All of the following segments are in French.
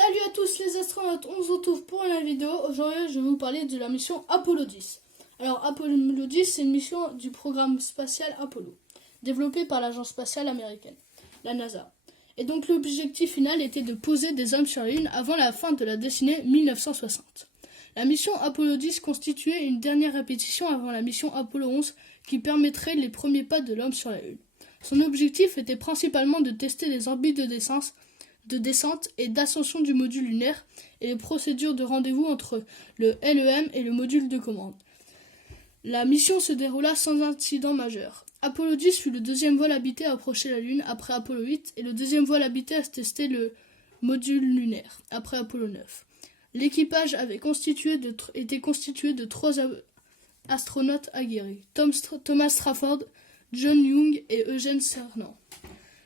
Salut à tous les astronautes, on se retrouve pour la vidéo. Aujourd'hui, je vais vous parler de la mission Apollo 10. Alors, Apollo 10, c'est une mission du programme spatial Apollo, développée par l'agence spatiale américaine, la NASA. Et donc, l'objectif final était de poser des hommes sur la Lune avant la fin de la décennie 1960. La mission Apollo 10 constituait une dernière répétition avant la mission Apollo 11 qui permettrait les premiers pas de l'homme sur la Lune. Son objectif était principalement de tester les orbites de descente et d'ascension du module lunaire et les procédures de rendez-vous entre le LEM et le module de commande. La mission se déroula sans incident majeur. Apollo 10 fut le deuxième vol habité à approcher la Lune après Apollo 8 et le deuxième vol habité à tester le module lunaire après Apollo 9. L'équipage était constitué de 3 astronautes aguerris, Thomas Stafford, John Young et Eugene Cernan.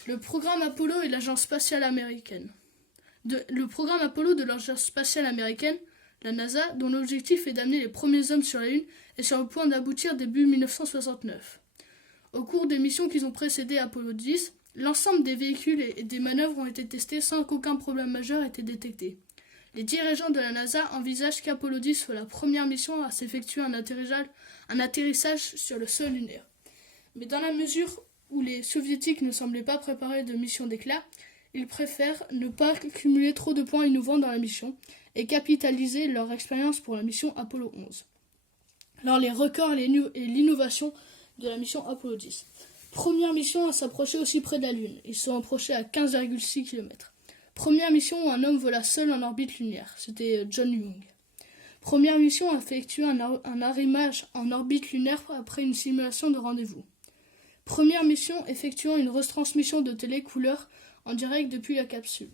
Le programme Apollo et l'agence spatiale américaine. Le programme Apollo de l'agence spatiale américaine, la NASA, dont l'objectif est d'amener les premiers hommes sur la Lune, est sur le point d'aboutir début 1969. Au cours des missions qui ont précédé Apollo 10, l'ensemble des véhicules et des manœuvres ont été testés sans qu'aucun problème majeur ait été détecté. Les dirigeants de la NASA envisagent qu'Apollo 10 soit la première mission à s'effectuer un atterrissage sur le sol lunaire. Mais dans la mesure où les soviétiques ne semblaient pas préparer de mission d'éclat, ils préfèrent ne pas cumuler trop de points innovants dans la mission et capitaliser leur expérience pour la mission Apollo 11. Alors les records et l'innovation de la mission Apollo 10. Première mission à s'approcher aussi près de la Lune. Ils sont approchés à 15,6 km. Première mission où un homme vola seul en orbite lunaire. C'était John Young. Première mission à effectuer un arrimage en orbite lunaire après une simulation de rendez-vous. Première mission effectuant une retransmission de télé couleur en direct depuis la capsule.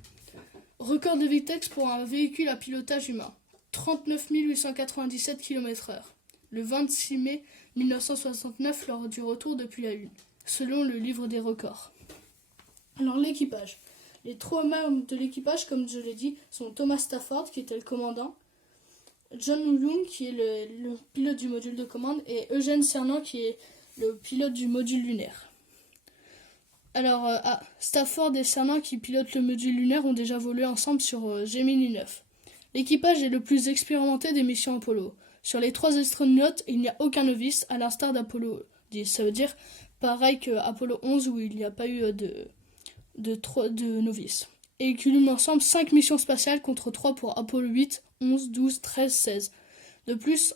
Record de vitesse pour un véhicule à pilotage humain. 39 897 km/h. Le 26 mai 1969 lors du retour depuis la Lune, selon le livre des records. Alors l'équipage. Les 3 membres de l'équipage, comme je l'ai dit, sont Thomas Stafford, qui était le commandant, John Young, qui est le pilote du module de commande, et Eugene Cernan, qui est le pilote du module lunaire. Alors, Stafford et Cernan, qui pilotent le module lunaire, ont déjà volé ensemble sur Gemini 9. L'équipage est le plus expérimenté des missions Apollo. Sur les 3 astronautes, il n'y a aucun novice, à l'instar d'Apollo 10. Ça veut dire pareil qu'Apollo 11, où il n'y a pas eu de novices. Et ils cumulent ensemble 5 missions spatiales contre 3 pour Apollo 8, 11, 12, 13, 16. De plus,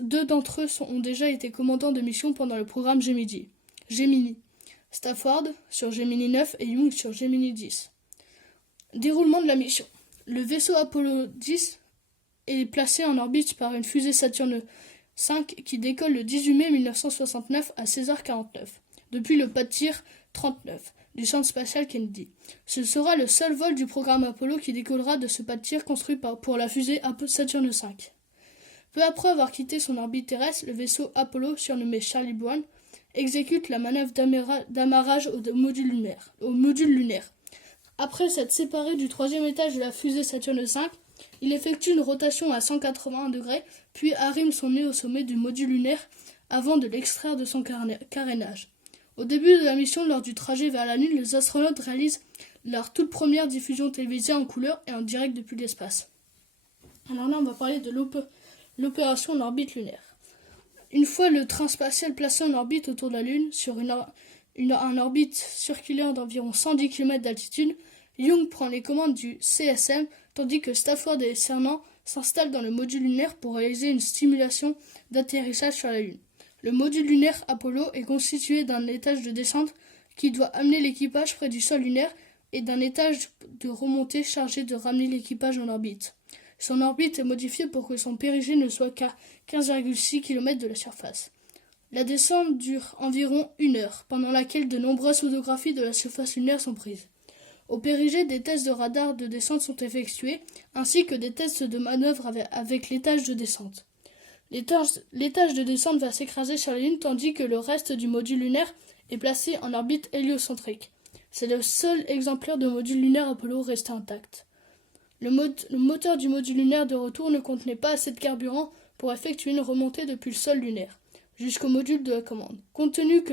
2 d'entre eux ont déjà été commandants de mission pendant le programme Gemini. Stafford sur Gemini 9 et Young sur Gemini 10. Déroulement de la mission. Le vaisseau Apollo 10 est placé en orbite par une fusée Saturne V qui décolle le 18 mai 1969 à 16h49, depuis le pas de tir 39 du centre spatial Kennedy. Ce sera le seul vol du programme Apollo qui décollera de ce pas de tir construit pour la fusée Saturne V. Peu après avoir quitté son orbite terrestre, le vaisseau Apollo, surnommé Charlie Brown, exécute la manœuvre d'amarrage au module lunaire. Après s'être séparé du 3e étage de la fusée Saturne V, il effectue une rotation à 180 degrés, puis arrime son nez au sommet du module lunaire avant de l'extraire de son carénage. Au début de la mission, lors du trajet vers la Lune, les astronautes réalisent leur toute première diffusion télévisée en couleur et en direct depuis l'espace. Alors là, on va parler de l'opération en orbite lunaire. Une fois le train spatial placé en orbite autour de la Lune, sur une orbite circulaire d'environ 110 km d'altitude, Young prend les commandes du CSM, tandis que Stafford et Cernan s'installent dans le module lunaire pour réaliser une simulation d'atterrissage sur la Lune. Le module lunaire Apollo est constitué d'un étage de descente qui doit amener l'équipage près du sol lunaire et d'un étage de remontée chargé de ramener l'équipage en orbite. Son orbite est modifiée pour que son périgée ne soit qu'à 15,6 km de la surface. La descente dure environ 1 heure, pendant laquelle de nombreuses photographies de la surface lunaire sont prises. Au périgée, des tests de radar de descente sont effectués, ainsi que des tests de manœuvre avec l'étage de descente. L'étage de descente va s'écraser sur la Lune, tandis que le reste du module lunaire est placé en orbite héliocentrique. C'est le seul exemplaire de module lunaire Apollo resté intact. Le moteur du module lunaire de retour ne contenait pas assez de carburant pour effectuer une remontée depuis le sol lunaire jusqu'au module de la commande. Compte tenu que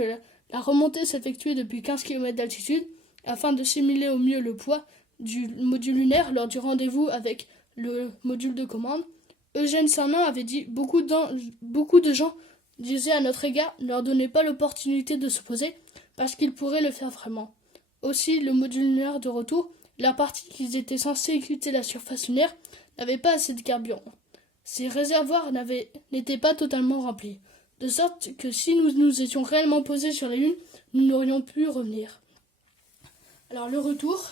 la remontée s'effectuait depuis 15 km d'altitude, afin de simuler au mieux le poids du module lunaire lors du rendez-vous avec le module de commande. Eugène Cernan avait dit beaucoup de gens disaient à notre égard ne leur donnez pas l'opportunité de se poser parce qu'ils pourraient le faire vraiment. Aussi, le module lunaire de retour, la partie qu'ils étaient censés quitter la surface lunaire, n'avait pas assez de carburant. Ces réservoirs n'étaient pas totalement remplis, de sorte que si nous nous étions réellement posés sur la Lune, nous n'aurions pu revenir. Alors le retour,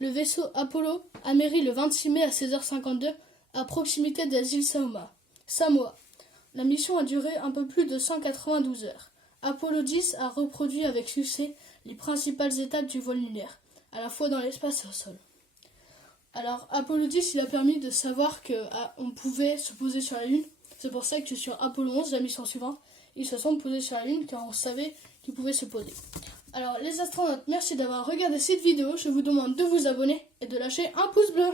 le vaisseau Apollo amérit le 26 mai à 16h52 à proximité des îles Samoa. La mission a duré un peu plus de 192 heures. Apollo 10 a reproduit avec succès les principales étapes du vol lunaire, à la fois dans l'espace et au sol. Alors Apollo 10, il a permis de savoir qu'on pouvait se poser sur la Lune. C'est pour ça que sur Apollo 11, la mission suivante, ils se sont posés sur la Lune car on savait qu'ils pouvaient se poser. Alors les astronautes, merci d'avoir regardé cette vidéo. Je vous demande de vous abonner et de lâcher un pouce bleu.